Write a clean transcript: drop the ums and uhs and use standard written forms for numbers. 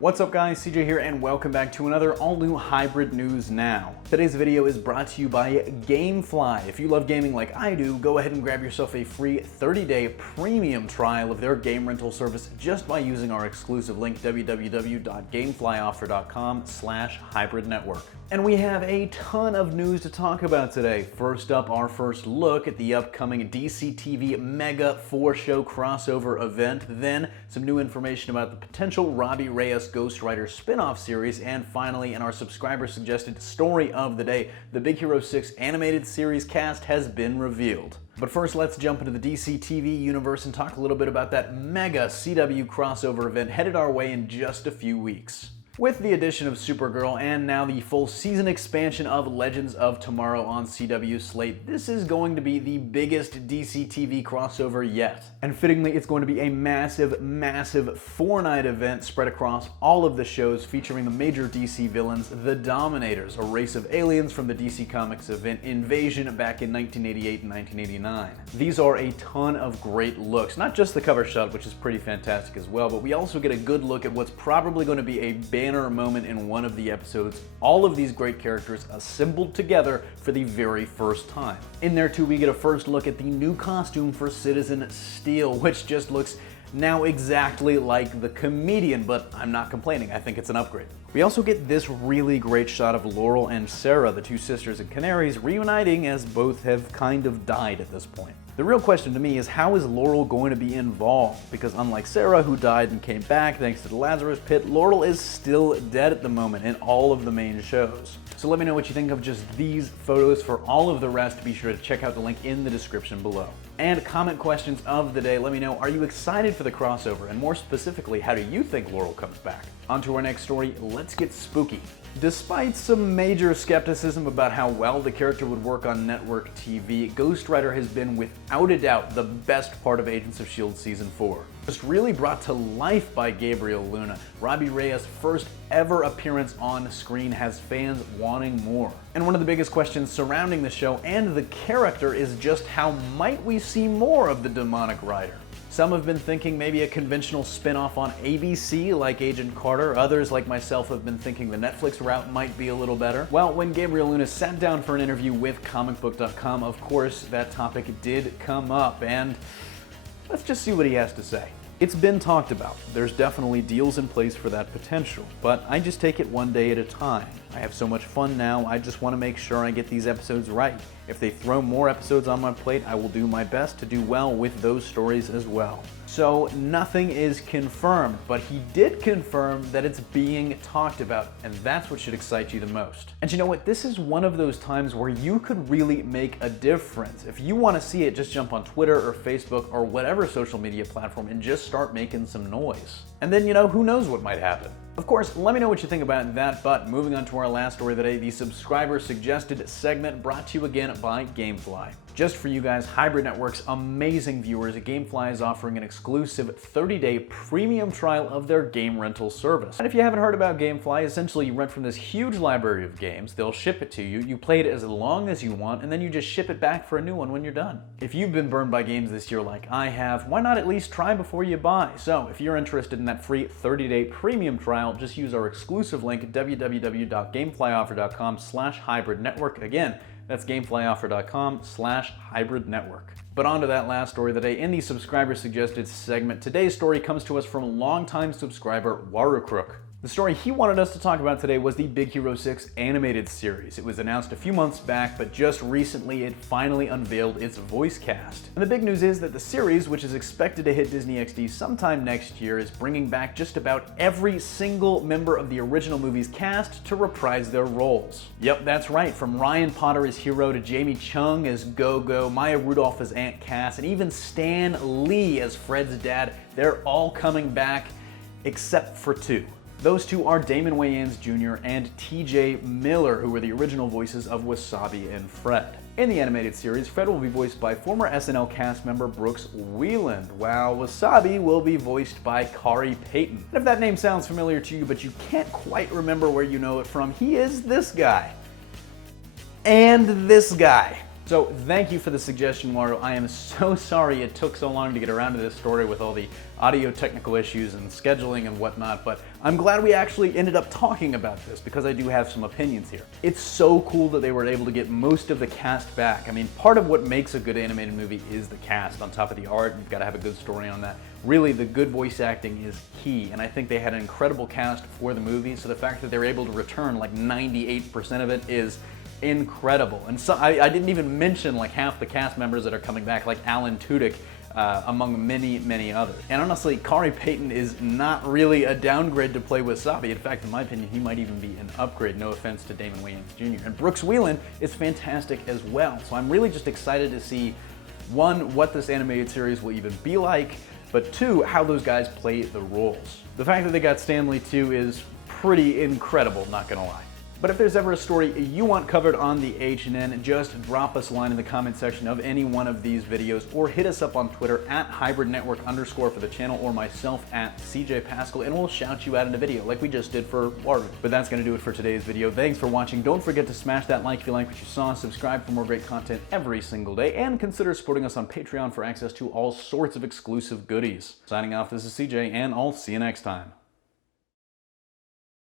What's up guys, CJ here and welcome back to another all-new Hybrid News Now. Today's video is brought to you by Gamefly. If you love gaming like I do, go ahead and grab yourself a free 30-day premium trial of their game rental service just by using our exclusive link www.gameflyoffer.com/hybridnetwork. And we have a ton of news to talk about today. First up, our first look at the upcoming DCTV Mega 4-show crossover event, then some new information about the potential Robbie Reyes Ghost Rider spin-off series, and finally, in our subscriber-suggested story of the day, the Big Hero 6 animated series cast has been revealed. But first, let's jump into the DCTV universe and talk a little bit about that mega CW crossover event headed our way in just a few weeks. With the addition of Supergirl and now the full season expansion of Legends of Tomorrow on CW's slate, this is going to be the biggest DCTV crossover yet. And fittingly, it's going to be a massive 4-night event spread across all of the shows featuring the major DC villains, the Dominators, a race of aliens from the DC Comics event Invasion back in 1988 and 1989. These are a ton of great looks, not just the cover shot, which is pretty fantastic as well, but we also get a good look at what's probably going to be a banner moment in one of the episodes, all of these great characters assembled together for the very first time. In there too, we get a first look at the new costume for Citizen Steel, which just looks now exactly like the comedian, but I'm not complaining, I think it's an upgrade. We also get this really great shot of Laurel and Sarah, the two sisters and canaries, reuniting as both have kind of died at this point. The real question to me is, how is Laurel going to be involved? Because unlike Sarah, who died and came back thanks to the Lazarus Pit, Laurel is still dead at the moment in all of the main shows. So let me know what you think of just these photos. For all of the rest, be sure to check out the link in the description below. And comment questions of the day. Let me know, are you excited for the crossover? And more specifically, how do you think Laurel comes back? On to our next story, let's get spooky. Despite some major skepticism about how well the character would work on network TV, Ghost Rider has been without a doubt the best part of Agents of S.H.I.E.L.D. Season 4. Just really brought to life by Gabriel Luna, Robbie Reyes' first ever appearance on screen has fans wanting more. And one of the biggest questions surrounding the show and the character is just how might we see more of the demonic rider? Some have been thinking maybe a conventional spin-off on ABC like Agent Carter. Others, like myself, have been thinking the Netflix route might be a little better. Well, when Gabriel Luna sat down for an interview with comicbook.com, of course, that topic did come up, and let's just see what he has to say. It's been talked about. There's definitely deals in place for that potential, but I just take it one day at a time. I have so much fun now, I just want to make sure I get these episodes right. If they throw more episodes on my plate, I will do my best to do well with those stories as well. So nothing is confirmed, but he did confirm that it's being talked about, and that's what should excite you the most. And you know what? This is one of those times where you could really make a difference. If you want to see it, just jump on Twitter or Facebook or whatever social media platform and just start making some noise. And then, who knows what might happen. Of course, let me know what you think about that, but moving on to our last story of the day, the subscriber-suggested segment brought to you again by Gamefly. Just for you guys, Hybrid Network's amazing viewers, Gamefly is offering an exclusive 30-day premium trial of their game rental service. And if you haven't heard about Gamefly, essentially you rent from this huge library of games, they'll ship it to you, you play it as long as you want, and then you just ship it back for a new one when you're done. If you've been burned by games this year like I have, why not at least try before you buy? So if you're interested in that free 30-day premium trial, just use our exclusive link www.gameflyoffer.com/hybridnetwork. Again, that's gameflyoffer.com/hybridnetwork. But on to that last story of the day in the subscriber-suggested segment. Today's story comes to us from longtime subscriber Warukrook. The story he wanted us to talk about today was the Big Hero 6 animated series. It was announced a few months back, but just recently it finally unveiled its voice cast. And the big news is that the series, which is expected to hit Disney XD sometime next year, is bringing back just about every single member of the original movie's cast to reprise their roles. Yep, that's right, from Ryan Potter as Hero to Jamie Chung as Go-Go, Maya Rudolph as Aunt Cass, and even Stan Lee as Fred's dad, they're all coming back except for two. Those two are Damon Wayans Jr. and TJ Miller, who were the original voices of Wasabi and Fred. In the animated series, Fred will be voiced by former SNL cast member Brooks Wheeland, while Wasabi will be voiced by Kari Payton. And if that name sounds familiar to you, but you can't quite remember where you know it from, he is this guy. And this guy. So thank you for the suggestion, Wario. I am so sorry it took so long to get around to this story with all the audio technical issues and scheduling and whatnot, but I'm glad we actually ended up talking about this because I do have some opinions here. It's so cool that they were able to get most of the cast back. I mean, part of what makes a good animated movie is the cast. On top of the art, you've got to have a good story on that. Really, the good voice acting is key, and I think they had an incredible cast for the movie, so the fact that they were able to return like 98% of it is incredible. And so I didn't even mention like half the cast members that are coming back, like Alan Tudyk, among many others. And honestly, Khary Payton is not really a downgrade to play Wasabi. In fact, in my opinion, he might even be an upgrade, no offense to Damon Wayans Jr. And Brooks Wheelan is fantastic as well. So I'm really just excited to see, one, what this animated series will even be like, but two, how those guys play the roles. The fact that they got Stan Lee too is pretty incredible, not gonna lie. But if there's ever a story you want covered on the H&N, just drop us a line in the comment section of any one of these videos, or hit us up on Twitter at hybridnetwork_ for the channel, or myself at CJ Pascal, and we'll shout you out in a video like we just did for Wario. But that's gonna do it for today's video. Thanks for watching. Don't forget to smash that like if you like what you saw, subscribe for more great content every single day, and consider supporting us on Patreon for access to all sorts of exclusive goodies. Signing off, this is CJ, and I'll see you next time.